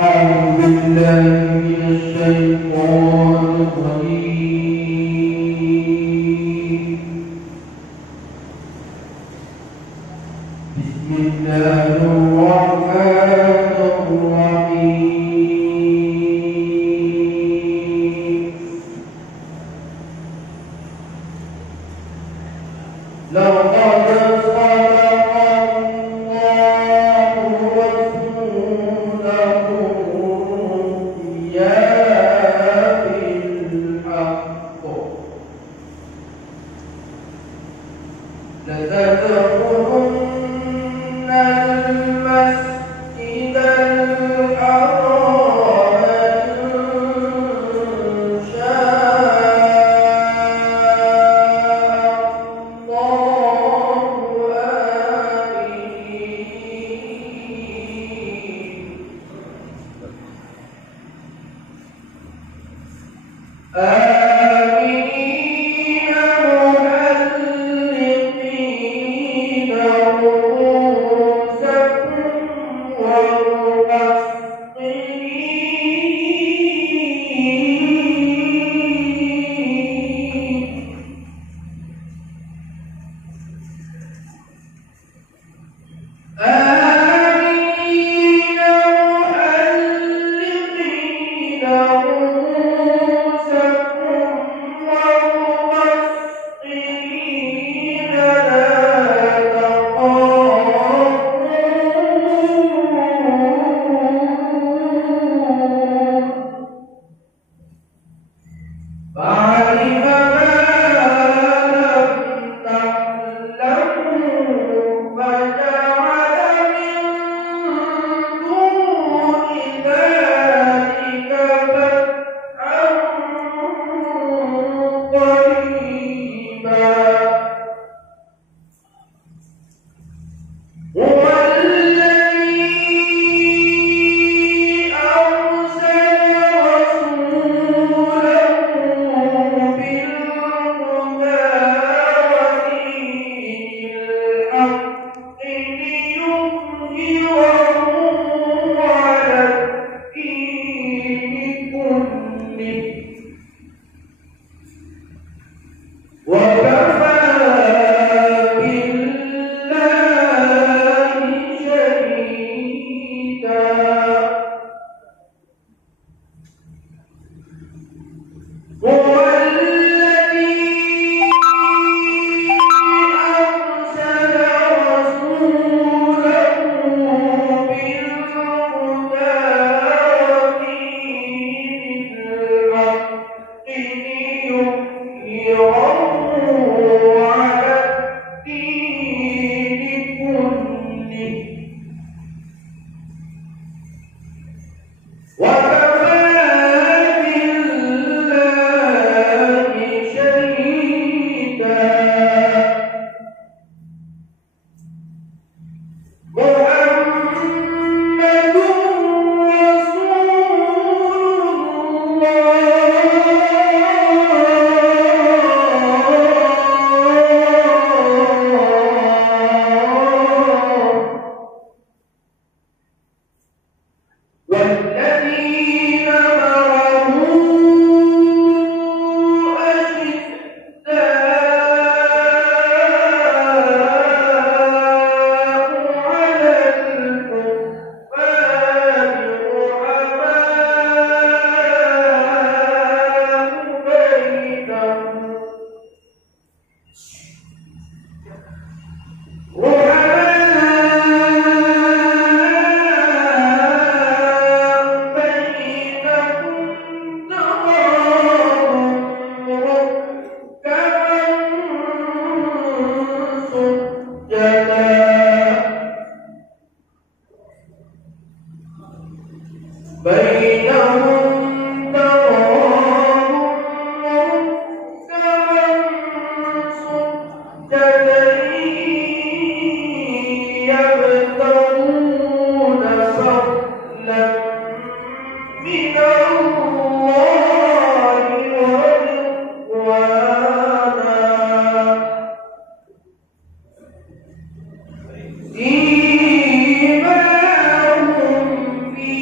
أعوذ بالله من الشيطان الرجيم. بسم الله الرحمن الرحيم. لقد صدق الله رسوله الرؤيا بالحق لتدخلن المسجد الحرام إن شاء الله آمنين محلقين رؤوسكم فعلم ما لم تعلموا فجعل من دون ذلك فتحا قريبا. هو الذي أرسل رسوله بالهدى ودين الحق ليظهره على الدين كله وكفى بالله شهيدا. هو الذي أرسل رسوله بالهدى ودين الحق ليظهره على الدين كله وكفى بالله شهيدا. محمد رسول الله والذين معه أشداء على الكفار رحماء بينهم بينهم تراهم ركعا سجدا يبتغون فضلا من الله ورضوانا سيماهم في